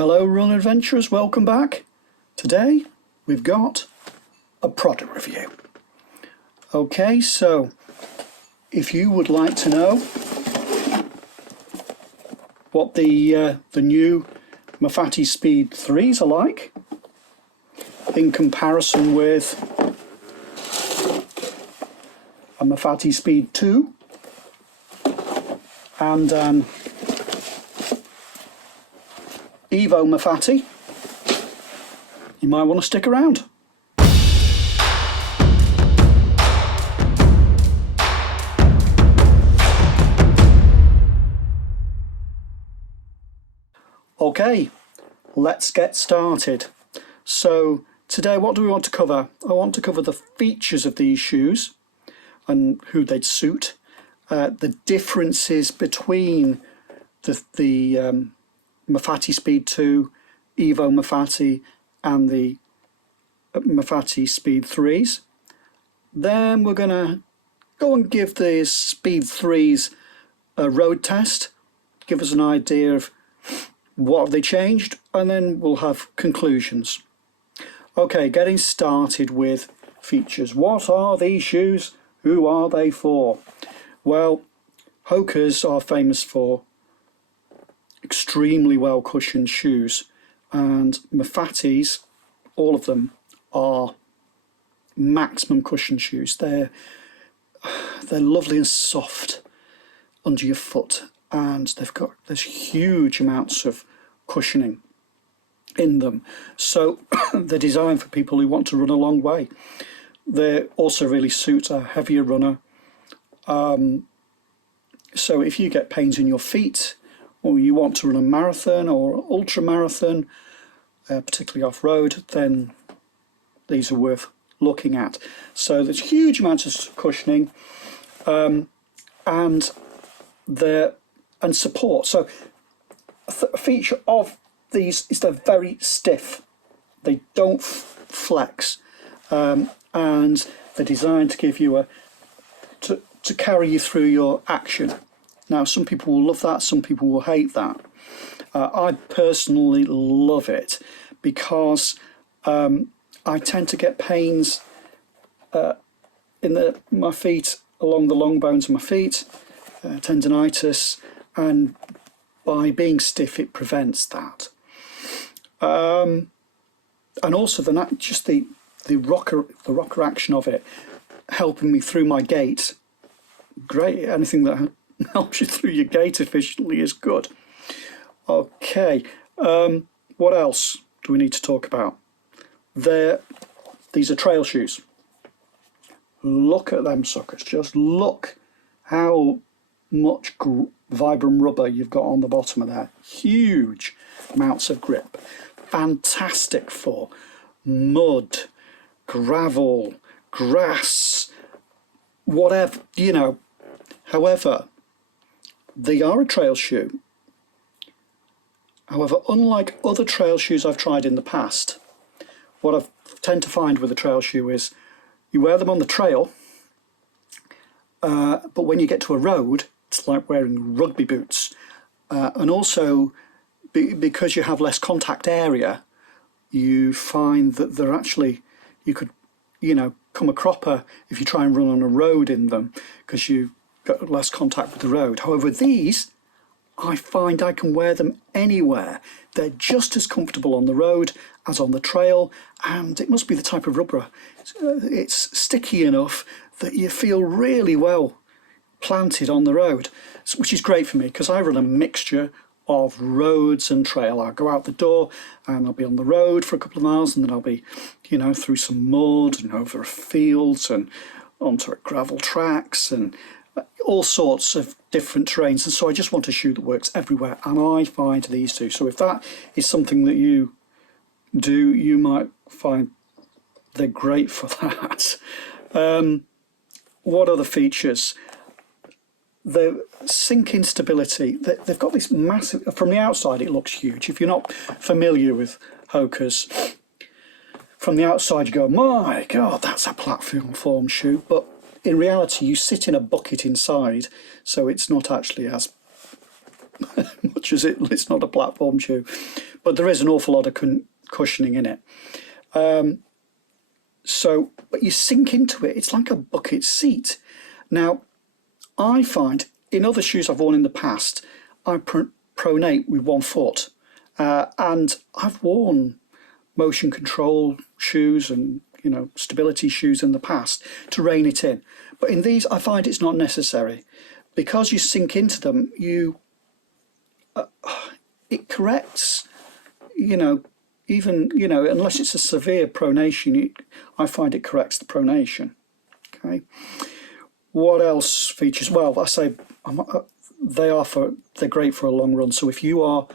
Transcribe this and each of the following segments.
Hello run adventurers, welcome back. Today we've got a product review. Okay, so if you would like to know what the new Mafate Speed 3s are like in comparison with a Mafate Speed 2 and Evo Mafate, you might want to stick around. Okay, let's get started. So today what do we want to cover? I want to cover the features of these shoes and who they'd suit, the differences between the Mafate Speed 2, Evo Mafate and the Mafate Speed 3s. Then we're going to go and give the Speed 3s a road test, give us an idea of what have they changed, and then we'll have conclusions. Okay, getting started with features. What are these shoes? Who are they for? Well, Hokas are famous for extremely well cushioned shoes, and Mafates, all of them, are maximum cushion shoes. They're lovely and soft under your foot, and there's huge amounts of cushioning in them, so they're designed for people who want to run a long way. They also really suit a heavier runner, so if you get pains in your feet, or you want to run a marathon or ultra marathon, particularly off-road, then these are worth looking at. So there's huge amounts of cushioning and support. So a feature of these is they're very stiff. They don't flex, and they're designed to give you to carry you through your action. Now, some people will love that, some people will hate that. I personally love it because I tend to get pains in my feet, along the long bones of my feet, tendinitis, and by being stiff it prevents that. And also the rocker action of it helping me through my gait. Great, anything that helps you through your gait efficiently is good. Okay, what else do we need to talk about? These are trail shoes. Look at them suckers, just look how much Vibram rubber you've got on the bottom of there. Huge amounts of grip. Fantastic for mud, gravel, grass, whatever, you know. However, they are a trail shoe. However, unlike other trail shoes I've tried in the past, what I tend to find with a trail shoe is you wear them on the trail, but when you get to a road, it's like wearing rugby boots. And also, because you have less contact area, you find that they're actually, you could, come a cropper if you try and run on a road in them, because you've got less contact with the road. However, these, I find I can wear them anywhere. They're just as comfortable on the road as on the trail, and it must be the type of rubber. It's sticky enough that you feel really well planted on the road, which is great for me because I run a mixture of roads and trail. I'll go out the door and I'll be on the road for a couple of miles, and then I'll be, through some mud and over fields and onto gravel tracks and all sorts of different terrains. And so I just want a shoe that works everywhere, and I find these two. So if that is something that you do, you might find they're great for that. What other features? The sink instability. They've got this massive, from the outside it looks huge. If you're not familiar with Hokas, from the outside you go, my God, that's a platform shoe. But in reality, you sit in a bucket inside, so it's not actually as much as it's not a platform shoe. but there is an awful lot of cushioning in it. But you sink into it, it's like a bucket seat. Now, I find in other shoes I've worn in the past, I pronate with 1 foot, and I've worn motion control shoes and stability shoes in the past to rein it in. But in these, I find it's not necessary, because you sink into them. It corrects, even unless it's a severe pronation, I find it corrects the pronation. Okay. What else features? Well, I say they're great for a long run. So you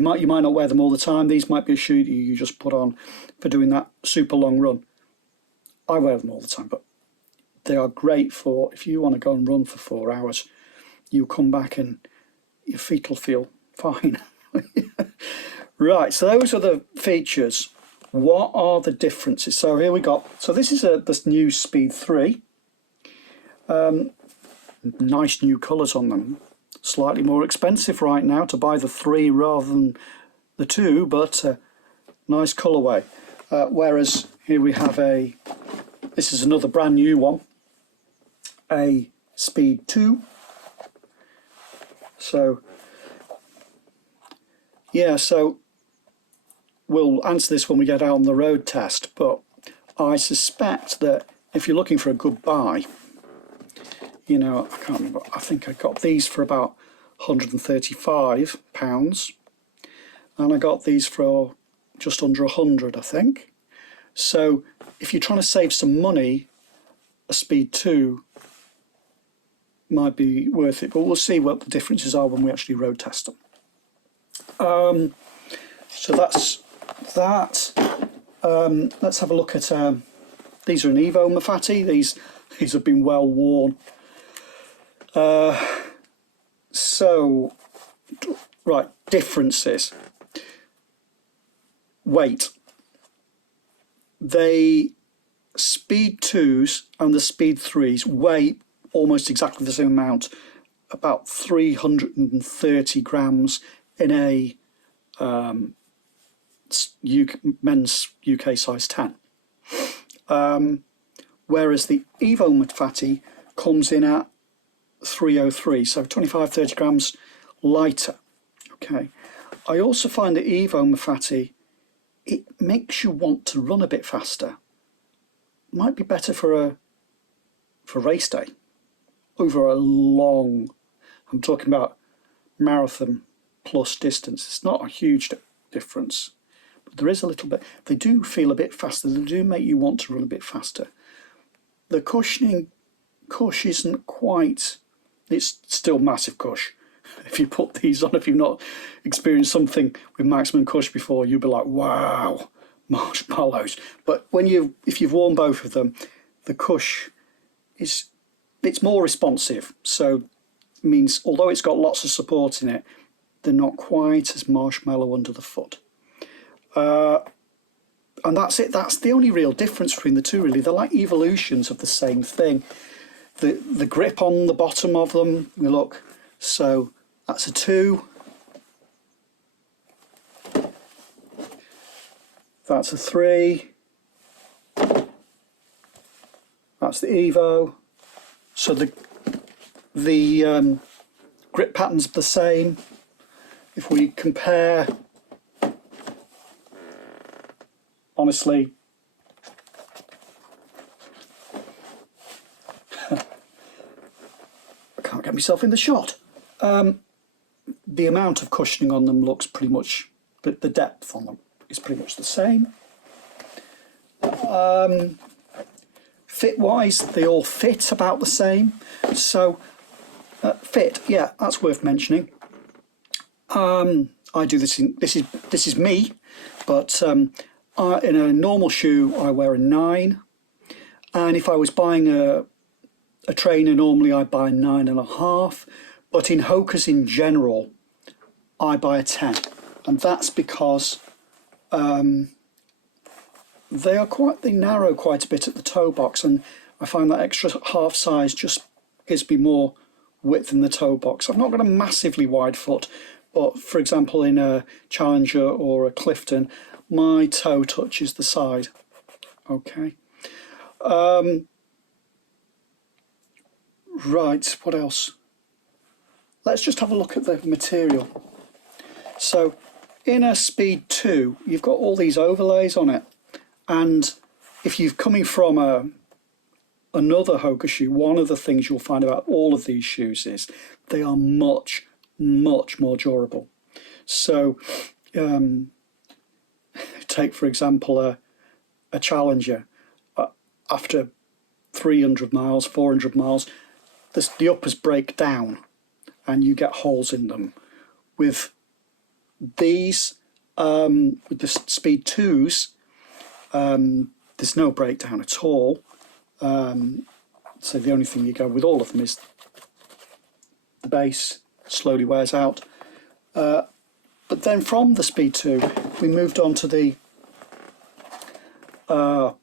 might not wear them all the time. These might be a shoe that you just put on for doing that super long run. I wear them all the time, but they are great for if you want to go and run for 4 hours. You come back and your feet will feel fine. Right, so those are the features. What are the differences? So here we got. So this is this new Speed 3. Nice new colours on them. Slightly more expensive right now to buy the 3 rather than the 2, but nice colourway. Whereas here we have this is another brand new one, a Speed 2. So yeah, so we'll answer this when we get out on the road test, but I suspect that if you're looking for a good buy, I can't remember, I think I got these for about £135, and I got these for just under 100, I think. So if you're trying to save some money, a Speed 2 might be worth it, but we'll see what the differences are when we actually road test them. So that's that. Let's have a look at these are an Evo Mafate. These have been well worn. So right, differences. Weight. The Speed 2s and the Speed 3s weigh almost exactly the same amount, about 330 grams in a men's UK size 10. Whereas the Evo Mafate comes in at 303, so 25-30 grams lighter. Okay. I also find the Evo Mafate, it makes you want to run a bit faster. Might be better for race day, over a long, I'm talking about marathon plus distance. It's not a huge difference, but there is a little bit. They do feel a bit faster. They do make you want to run a bit faster. The cush isn't quite, it's still massive cush. If you put these on, if you've not experienced something with maximum cush before, you'll be like, wow, marshmallows. But if you've worn both of them, the cush it's more responsive. So it means although it's got lots of support in it, they're not quite as marshmallow under the foot. And that's it. That's the only real difference between the two, really. They're like evolutions of the same thing. The grip on the bottom of them, we look, so that's a 2. That's a 3. That's the Evo. So the grip pattern's the same. If we compare, honestly, I can't get myself in the shot. The amount of cushioning on them looks pretty much, but the depth on them is pretty much the same. Fit wise, they all fit about the same. So fit, yeah, that's worth mentioning. I do this this is me, but in a normal shoe I wear a 9, and if I was buying a trainer, normally I buy a 9.5, but in Hokas in general I buy a 10, and that's because they narrow quite a bit at the toe box, and I find that extra half size just gives me more width in the toe box. I've not got a massively wide foot, but for example in a Challenger or a Clifton, my toe touches the side. Okay. Right, what else? Let's just have a look at the material. So in a Speed 2, you've got all these overlays on it, and if you're coming from another Hoka shoe, one of the things you'll find about all of these shoes is they are much more durable. So take for example a Challenger. After 300 miles, 400 miles, the uppers break down and you get holes in them. With these, with the Speed 2s, there's no breakdown at all. So the only thing you go with all of them is the base slowly wears out. But then from the Speed 2, we moved on to the Evo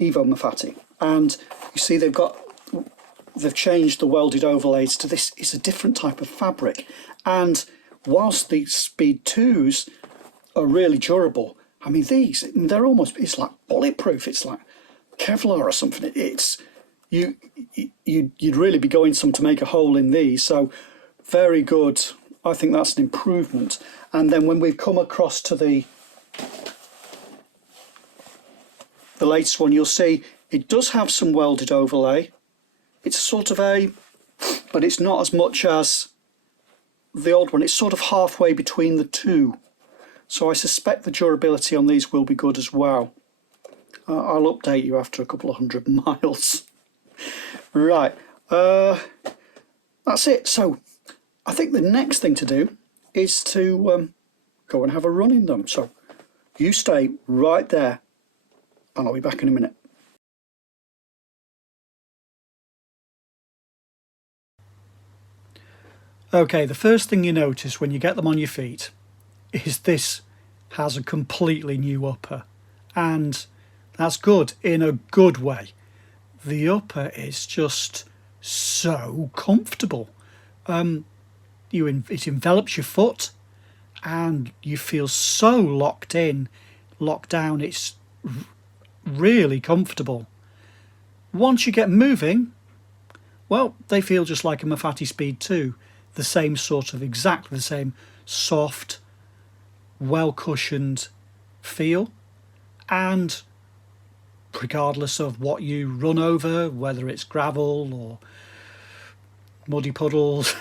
Mafate, and you see they've changed the welded overlays to this. It's a different type of fabric, and whilst the Speed 2s are really durable, I mean they're almost, it's like bulletproof. It's like Kevlar or something. It's you'd really be going some to make a hole in these. So very good. I think that's an improvement. And then when we've come across to the latest one, you'll see it does have some welded overlay. It's sort of but it's not as much as the old one. It's sort of halfway between the two. So I suspect the durability on these will be good as well. I'll update you after a couple of 100 miles. Right, that's it. So I think the next thing to do is to go and have a run in them. So you stay right there and I'll be back in a minute. Okay, the first thing you notice when you get them on your feet is this has a completely new upper, and that's good in a good way. The upper is just so comfortable. It envelops your foot and you feel so locked in, locked down. It's really comfortable. Once you get moving, well, they feel just like a Mafate Speed 2. The same sort of, exactly the same soft, well cushioned feel, and regardless of what you run over, whether it's gravel or muddy puddles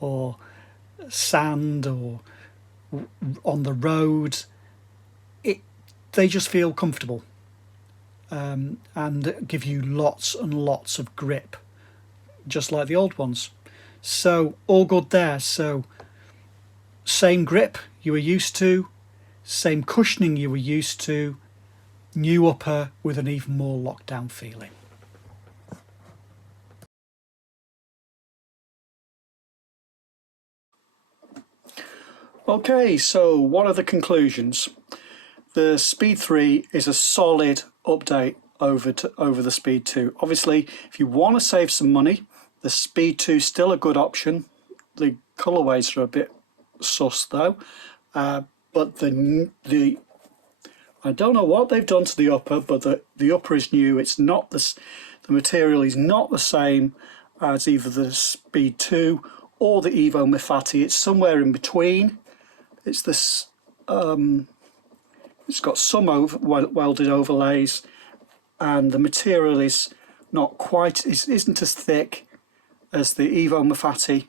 or sand or on the road, they just feel comfortable, and give you lots and lots of grip, just like the old ones. So all good there. So same grip you were used to, same cushioning you were used to, new upper with an even more locked down feeling. Okay, so what are the conclusions? The Speed 3 is a solid update over the Speed 2. Obviously, if you want to save some money, the Speed 2 is still a good option. The colourways are a bit sus though, but the I don't know what they've done to the upper, but the upper is new. It's not the material is not the same as either the Speed 2 or the Evo Mafate. It's somewhere in between. It's this. It's got some welded overlays, and the material is not quite. Isn't as thick as the Evo Mafate,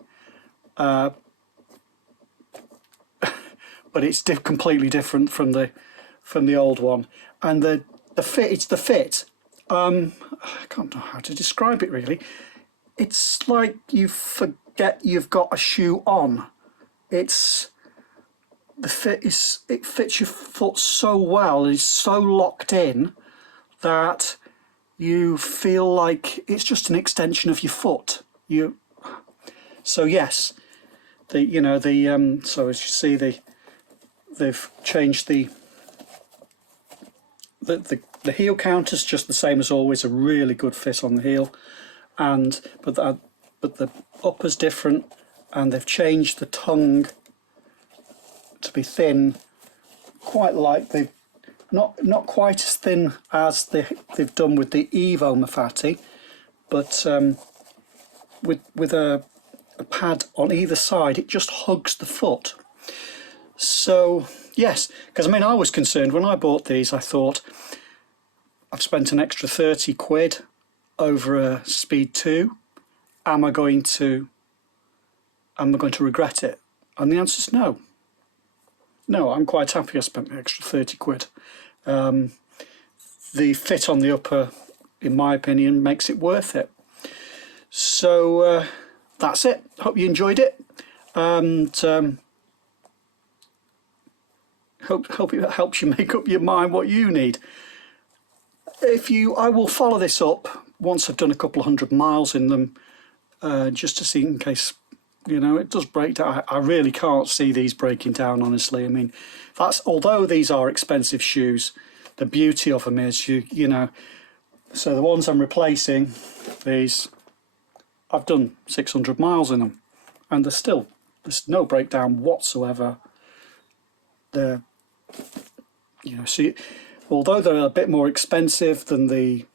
but it's completely different from the old one. And the fit, it's the fit. I can't know how to describe it really. It's like you forget you've got a shoe on. It's the fit is, it fits your foot so well, it's so locked in that you feel like it's just an extension of your foot. So yes, so as you see, they've changed the heel counter's just the same as always, a really good fit on the heel, but the upper's different, and they've changed the tongue to be thin, quite like they've not quite as thin as they've done with the Evo Mafate, but with a pad on either side. It just hugs the foot. So yes, because I mean, I was concerned when I bought these. I thought, I've spent an extra 30 quid over a Speed 2. Am I going to regret it? And the answer is no. No, I'm quite happy I spent the extra 30 quid. The fit on the upper, in my opinion, makes it worth it. So that's it. Hope you enjoyed it, and hope it helps you make up your mind what you need. I will follow this up once I've done a couple of 100 miles in them, just to see, in case, you know, it does break down. I really can't see these breaking down, honestly. I mean, although these are expensive shoes, the beauty of them is you know. So the ones I'm replacing, these, I've done 600 miles in them, and there's no breakdown whatsoever. They're, you know, see, although they're a bit more expensive than the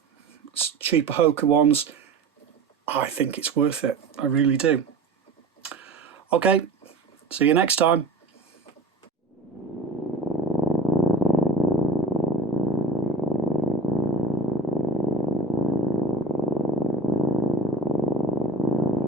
cheaper Hoka ones, I think it's worth it. I really do. Okay, see you next time.